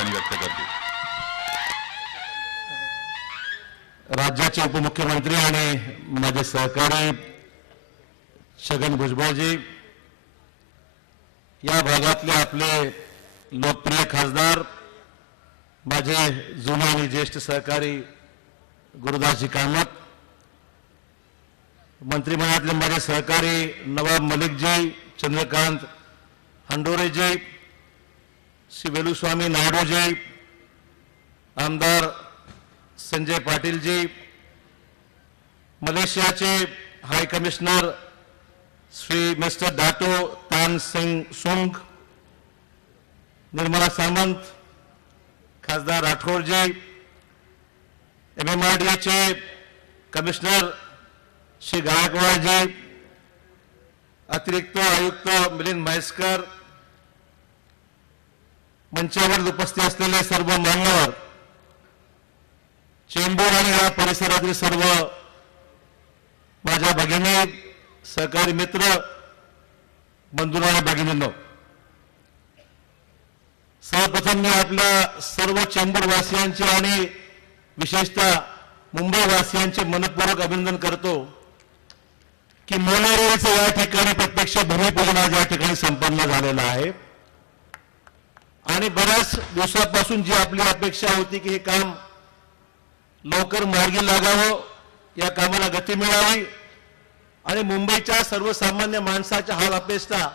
ठिकाणी व्यक्त करतील. राज्याचे उपमुख्यमंत्री आणि माझे सहकारी छगन भुजबळजी, या भागातले आपले लोकप्रिय खासदार माझे जुने आणि ज्येष्ठ सहकारी गुरुदासजी कामत, मंत्रिमंडळातले माझे सहकारी नवाब मलिकजी, चंद्रकांत हंडोरेजी, श्री वेलुस्वामी नायडूजी, आमदार संजय पाटीलजी, मलेशियाचे हाय कमिशनर श्री मिस्टर डाटो तान सिंग सुंग, निर्मला सामंत, खासदार राठोडजी, MMRDAचे कमिशनर श्री गायकवाडजी, अतिरिक्त आयुक्त मिलिंद म्हैसकर, मंचावर उपस्थित असलेले सर्व मान्यवर, चेंबूर आणि या परिसरातील सर्व माझ्या भगिनी, सहकारी मित्र, बंधू आणि भगिनींनो, सर्वप्रथम मी आपल्या सर्व चेंबूर वासियांचे आणि विशेषतः मुंबई वासियांचे मनपूर्वक अभिनंदन करतो की मोनोरेलचं या ठिकाणी प्रत्यक्ष भूमिपूजन आज या ठिकाणी संपन्न झालेलं आहे. आणि बऱ्याच दिवसापासून जी आपली अपेक्षा होती की हे काम लवकर मार्गी लागावं, या कामाला गती मिळावी आणि मुंबईच्या सर्वसामान्य माणसाच्या हाल अपेक्षा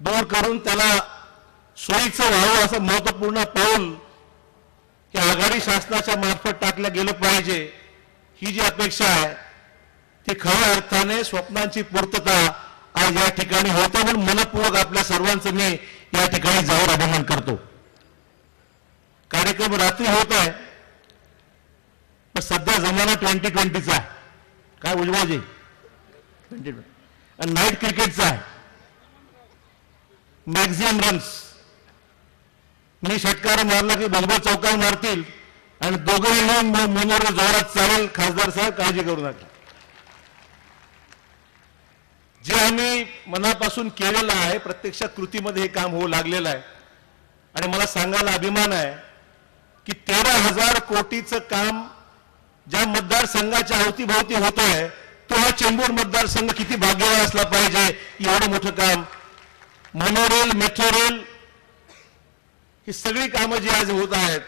दूर करून त्याला सोयीचं व्हावं असं महत्त्वपूर्ण पाऊल की आघाडी शासनाच्या मार्फत टाकलं गेलं पाहिजे, ही जी अपेक्षा आहे ती खऱ्या अर्थाने स्वप्नांची पूर्तता आज या ठिकाणी होते. म्हणून मनपूर्वक आपल्या सर्वांचं मी या ठिकाणी जाऊन अभिनंदन करतो. कार्यक्रम रात्री होत आहे, पण सध्या जमाना 2020चा आहे. काय उजवाजी 2020 आणि नाईट क्रिकेटचा आहे. मॅक्झिमम रन्स, मी षटकार मारला की भुजबळ चौकार मारतील आणि दोघंही मिळून मनोर जोरात चालेल. खासदार साहेब काळजी करू नका. जे आम्ही मनापासून केलेलं आहे प्रत्यक्षात कृतीमध्ये हे काम होऊ लागलेलं आहे. आणि मला सांगायला अभिमान आहे की 13,000 कोटीचं काम ज्या मतदारसंघाच्या अवतीभोवती होत आहे तो हा चेंबूर मतदारसंघ किती भाग्यवान असला पाहिजे. एवढं मोठं काम, मोनोरेल, मेट्रो रेल, ही सगळी कामं जी आज होत आहेत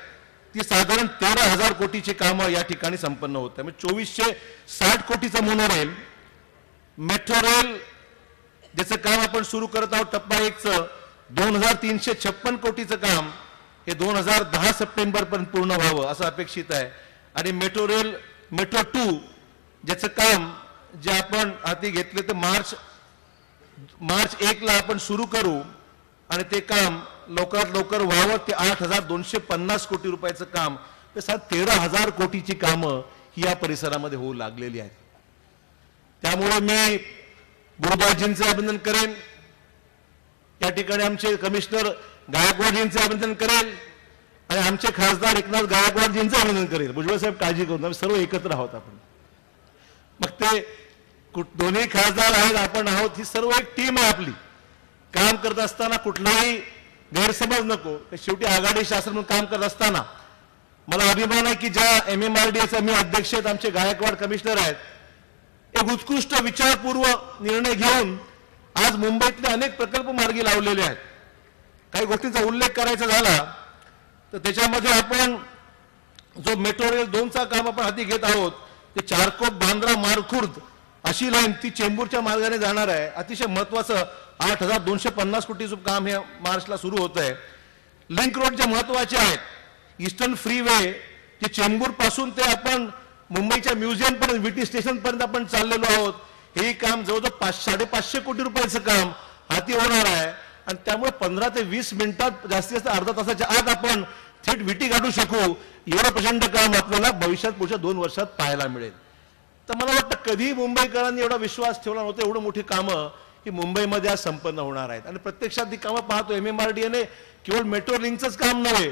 ती साधारण 13,000 कोटीची कामं या ठिकाणी संपन्न होत आहे. म्हणजे 2460 कोटीचं मोनोरेल, मेट्रो रेल ज्याचं काम आपण सुरू करत आहोत टप्पा 1चं 2356 कोटीचं काम हे 2010 सप्टेंबर पर्यंत पूर्ण व्हावं असं अपेक्षित आहे. आणि मेट्रो रेल मेट्रो 2 ज्याचं काम जे आपण हाती घेतले तर मार्च 1ला आपण सुरू करू आणि ते काम लवकरात लवकर व्हावं. ते 8,250 कोटी रुपयाचं काम, ते 13,000 कोटीची कामं ही या परिसरामध्ये होऊ लागलेली आहेत. त्यामुळे मी गुरुदासजींचे अभिनंदन करेन, या ठिकाणी आमचे कमिशनर गायकवाडजींचे अभिनंदन करेल आणि आमचे खासदार एकनाथ गायकवाडजींचे अभिनंदन करेल. भुजबळ साहेब काळजी करू नका, सर्व एकत्र आहोत आपण. मग ते दोन्ही खासदार आहेत, आपण आहोत, ही सर्व एक टीम आहे आपली. काम करत असताना कुठलाही गैरसमज नको. शेवटी आघाडी शासन म्हणून काम करत असताना मला अभिमान आहे की ज्या MMRDAचे मी अध्यक्ष आहेत, आमचे गायकवाड कमिशनर आहेत, एक उत्कृष्ट विचारपूर्व निर्णय घेऊन आज मुंबईतले अनेक प्रकल्प मार्गी लावलेले आहेत. काही गोष्टींचा उल्लेख करायचा झाला तर त्याच्यामध्ये आपण जो मेट्रो रेल 2चा काम आपण हाती घेत आहोत ते चारकोप, बांद्रा, मारखुर्द अशी लाईन ती चेंबूरच्या मार्गाने जाणार आहे. अतिशय महत्वाचं 8,250 कोटीचं काम हे मार्चला सुरू होत आहे. लिंक रोड जे महत्वाचे आहेत, ईस्टर्न फ्रीवे जे चेंबूर पासून ते आपण मुंबईच्या म्युझियम पर्यंत, VT स्टेशन पर्यंत आपण चाललेलो आहोत, हे काम जवळजवळ 550 कोटी रुपयाचं काम हाती होणार आहे. आणि त्यामुळे 15 ते 20 मिनिटात जास्तीत जास्त अर्धा तासाच्या आत आपण थेट VT गाठू शकू, एवढं प्रचंड काम आपल्याला भविष्यात पुढच्या 2 वर्षात पाहायला मिळेल. तर मला वाटतं कधीही मुंबईकरांनी एवढा विश्वास ठेवला नव्हता, एवढं मोठी कामं ही मुंबईमध्ये आज संपन्न होणार आहेत. आणि प्रत्यक्षात ही कामं पाहतो MMRDAने केवळ मेट्रो लिंकचंच काम नव्हे,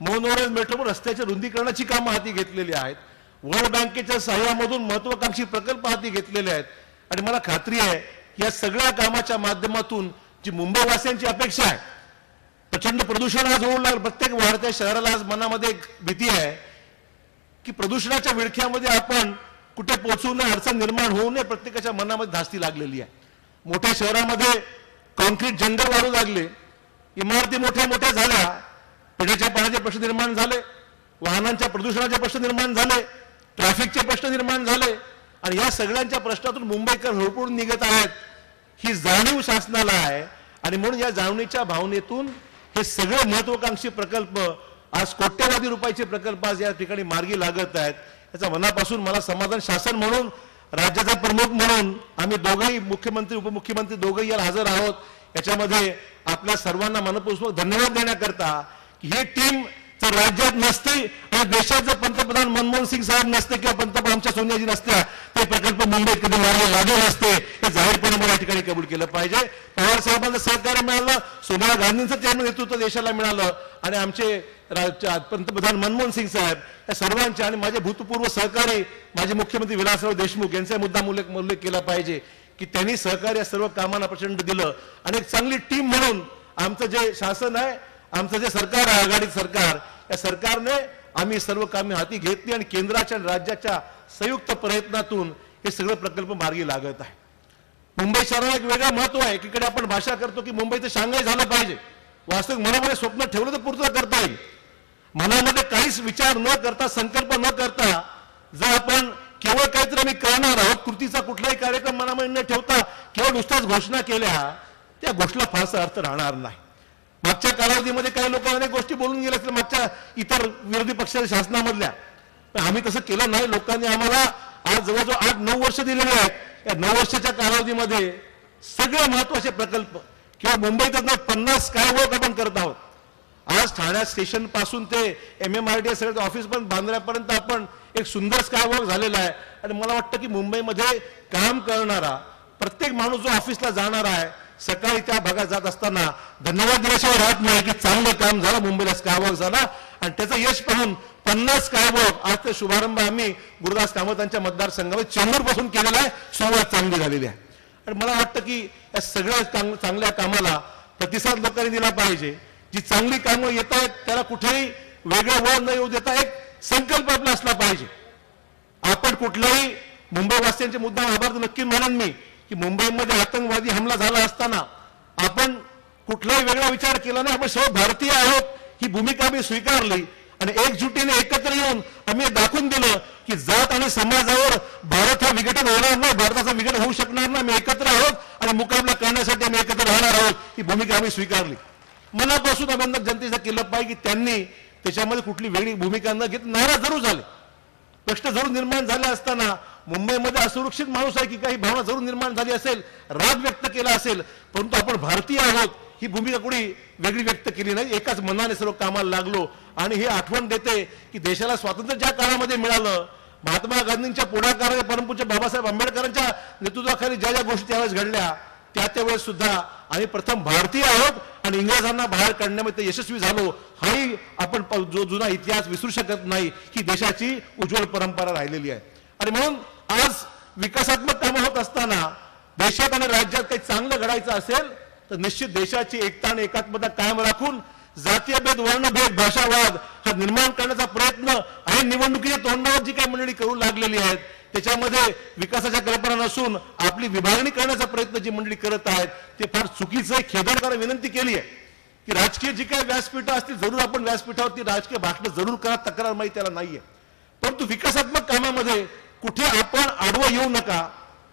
मोनोरेल, मेट्रो रस्त्याच्या रुंदीकरणाची कामं हाती घेतलेली आहेत. वर्ल्ड बँकेच्या सहाय्यामधून महत्वाकांक्षी प्रकल्प हाती घेतलेले आहेत. आणि मला खात्री आहे या सगळ्या कामाच्या माध्यमातून जी मुंबईवासियांची अपेक्षा आहे प्रचंड प्रदूषण आज होऊ लागलं. प्रत्येक वाढत्या शहराला आज मनामध्ये एक भीती आहे की प्रदूषणाच्या विळख्यामध्ये आपण कुठे पोहोचू नये, अडचण निर्माण होऊ नये, प्रत्येकाच्या मनामध्ये धास्ती लागलेली आहे. मोठ्या शहरामध्ये कॉन्क्रीट जंगल वाढू लागले, इमारती मोठ्या मोठ्या झाल्या, पिण्याच्या पाण्याचे प्रश्न निर्माण झाले, वाहनांच्या प्रदूषणाचे प्रश्न निर्माण झाले, ट्रॅफिकचे प्रश्न निर्माण झाले आणि या सगळ्यांच्या प्रश्नातून मुंबईकर होरपळून निघत आहेत. ही जाणीव शासनाला आहे आणि म्हणून या जाणीवेच्या भावनेतून हे सगळे महत्वाकांक्षी प्रकल्प आज कोट्यवधी रुपयाचे प्रकल्प आज या ठिकाणी मार्गी लागत आहेत. याचा मनापासून मला समाधान. शासन म्हणून, राज्याचा प्रमुख म्हणून आम्ही दोघंही, मुख्यमंत्री उपमुख्यमंत्री दोघंही याला हजर आहोत. याच्यामध्ये आपल्या सर्वांना मनपूर्वक धन्यवाद देण्याकरता की ही टीम जर राज्यात नसती आणि देशात जर पंतप्रधान मनमोहन सिंग साहेब नसते किंवा पंतप्रधान आमच्या सोनियाजी नसत्या, ते प्रकल्प मुंबईत कधी मार्गी लागले नसते. हे जाहीरपणे मला या ठिकाणी कबूल केलं पाहिजे. पवार साहेबांचं सहकार्य मिळालं, सोनिया गांधींचं त्यामुळे नेतृत्व देशाला मिळालं आणि आमचे पंतप्रधान मनमोहन सिंग साहेब या सर्वांचे आणि माझे भूतपूर्व सहकारी माजी मुख्यमंत्री विलासराव देशमुख यांचा मुद्दा उल्लेख केला पाहिजे की त्यांनी सहकार्य सर्व कामांना प्रचंड दिलं आणि एक चांगली टीम म्हणून आमचं जे शासन आहे, आमचं जे सरकार आहे, आघाडीत सरकार, या सरकारने आम्ही सर्व कामे हाती घेतली आणि केंद्राच्या आणि राज्याच्या संयुक्त प्रयत्नातून हे सगळे प्रकल्प मार्गी लागत आहे. मुंबई शहराला एक वेगळं महत्व आहे. एकीकडे आपण भाषा करतो की मुंबईचं शांघाय झालं पाहिजे. वास्तविक मनामध्ये स्वप्न ठेवलं तर पूर्ण करता येईल. मनामध्ये काहीच विचार न करता, संकल्प न करता जर आपण केवळ काहीतरी आम्ही करणार आहोत, कृतीचा कुठलाही कार्यक्रम मनामध्ये न ठेवता केवळ नुसत्याच घोषणा केल्या, त्या गोष्टीला फारसा अर्थ राहणार नाही. मागच्या कालावधीमध्ये काही लोक अनेक गोष्टी बोलून गेले असतील मागच्या इतर विरोधी पक्षाच्या शासनामधल्या, पण आम्ही तसं केलं नाही. लोकांनी आम्हाला आज जवळजवळ 8-9 वर्ष दिलेली आहेत. या 9 वर्षाच्या कालावधीमध्ये सगळे महत्वाचे प्रकल्प किंवा मुंबईत 50 स्कायवॉक आपण करत आहोत. आज ठाण्यात स्टेशन पासून ते MMRDA सगळं ऑफिस पण बांधण्यापर्यंत आपण एक सुंदर स्कायवॉक झालेला आहे आणि मला वाटतं की मुंबईमध्ये काम करणारा प्रत्येक माणूस जो ऑफिसला जाणार आहे, सकाळी त्या भागात जात असताना धन्यवाद दिल्याशिवाय राहत नाही की चांगलं काम झालं, मुंबईला स्कायवॉक झाला आणि त्याचं यश पाहून 50 स्कायवॉक आज ते शुभारंभ आम्ही गुरुदास कामतांच्या मतदारसंघामध्ये चेंबूरपासून केलेला आहे. सुरुवात चांगली झालेली आहे आणि मला वाटतं की या सगळ्या चांगल्या कामाला प्रतिसाद लोकांनी दिला पाहिजे. जी चांगली कामं येत आहेत त्याला कुठेही वेगळं वळण न येऊ देता एक संकल्प आपला असला पाहिजे. आपण कुठलाही मुंबईवासियांचे मुद्दा आभार नक्की म्हणेन मी की मुंबईमध्ये आतंकवादी हमला झाला असताना आपण कुठलाही वेगळा विचार केला नाही. आपण सर्व भारतीय आहोत ही भूमिका आम्ही स्वीकारली आणि एकजुटीने एकत्र येऊन आम्ही दाखवून दिलं की जात आणि समाजावर भारत हा विघटन होणार नाही, भारताचा विघटन होऊ शकणार नाही. आम्ही एकत्र आहोत आणि मुकाबला करण्यासाठी आम्ही एकत्र राहणार आहोत ही भूमिका आम्ही स्वीकारली. मनापासून अभिनंदन जनतेचं केलं पाहिजे की त्यांनी त्याच्यामध्ये कुठली वेगळी भूमिका न घेत नाराज जरूर झाले, प्रश्न जरूर निर्माण झाले असताना मुंबईमध्ये असुरक्षित माणूस आहे की काही भावना जरूर निर्माण झाली असेल, राग व्यक्त केला असेल, परंतु आपण भारतीय आहोत ही भूमिका कोणी वेगळी व्यक्त केली नाही. एकाच मनाने सर्व कामाला लागलो आणि हे आठवण देते की देशाला स्वातंत्र्य ज्या काळामध्ये मिळालं, महात्मा गांधींच्या पुढाकाराने परमपूज्य बाबासाहेब आंबेडकरांच्या नेतृत्वाखाली ज्या ज्या गोष्टी त्यावेळेस घडल्या त्यावेळेस सुद्धा आम्ही प्रथम भारतीय आहोत आणि इंग्रजांना बाहेर काढण्यामध्ये यशस्वी झालो. हाही आपण जो जुना इतिहास विसरू शकत नाही. ही देशाची उज्ज्वल परंपरा राहिलेली आहे आणि म्हणून आज विकासात्मक कामं होत असताना देशात आणि राज्यात काही चांगलं घडायचं असेल तर निश्चित देशाची एकता आणि एकात्मता कायम राखून जातीयभेद, वर्णभेद, भाषावाद हा निर्माण करण्याचा प्रयत्न आणि निवडणुकीच्या तोंडावर जी काही मंडळी करू लागलेली आहेत त्याच्यामध्ये विकासाच्या कल्पना नसून आपली विभागणी करण्याचा प्रयत्न जी मंडळी करत आहेत ते फार चुकीचं आहे. खेदाडकरांना विनंती केली आहे की राजकीय जी काही व्यासपीठं असतील जरूर आपण व्यासपीठावरती राजकीय भाषणं जरूर करा, तक्रार माहिती त्याला नाहीये, परंतु विकासात्मक कामामध्ये कुठे आपण आडवं येऊ नका.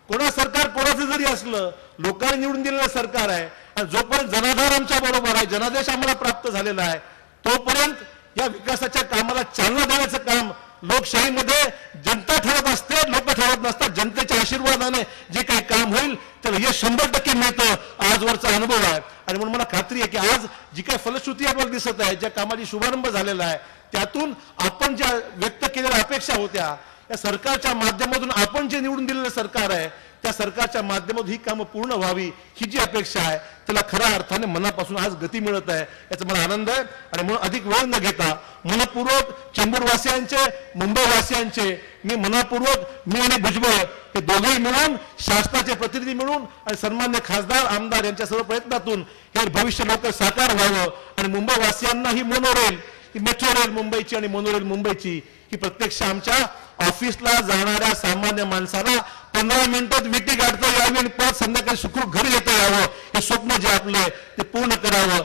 कोणा सरकार कोणाचं जरी असलं, लोकांनी निवडून दिलेलं सरकार आहे आणि जोपर्यंत जनाधार आमच्या बरोबर आहे, जनादेश आम्हाला प्राप्त झालेला आहे, तोपर्यंत या विकासाच्या कामाला चालना देण्याचं काम लोकशाहीमध्ये जनता ठरवत असते, लोक ठरवत नसतात. जनतेच्या आशीर्वादाने जे काही काम होईल त्याला यश 100% मिळतं. आजवरचा अनुभव आहे आणि म्हणून मला खात्री आहे की आज जी काही फलश्रुती आपल्याला दिसत आहे, ज्या कामाची शुभारंभ झालेला आहे त्यातून आपण ज्या व्यक्त केलेल्या अपेक्षा होत्या या सरकारच्या माध्यमातून आपण जे निवडून दिलेलं सरकार आहे त्या सरकारच्या माध्यमातून ही कामं पूर्ण व्हावी ही जी अपेक्षा आहे त्याला खऱ्या अर्थाने मनापासून आज गती मिळत आहे. याचा मला आनंद आहे आणि म्हणून अधिक वेळ न घेता मनपूर्वक चेंबूरवासियांचे, मुंबईवासियांचे मी मनपूर्वक मी आणि भुजबळ हे दोघेही मिळून, शासनाचे प्रतिनिधी मिळून आणि सन्मान्य खासदार आमदार यांच्या सर्व प्रयत्नातून हे भविष्य लवकर साकार व्हावं आणि मुंबईवासियांना ही मोनोरेल, ही मेट्रो रेल मुंबईची आणि मोनोरेल मुंबईची ही प्रत्यक्ष आमच्या ऑफिसला जाणाऱ्या सामान्य माणसाला 15 मिनिटात विटी गाठता यावी आणि परत संध्याकाळी सुखरूप घरी येता यावं, हे स्वप्न जे आपले ते पूर्ण करावं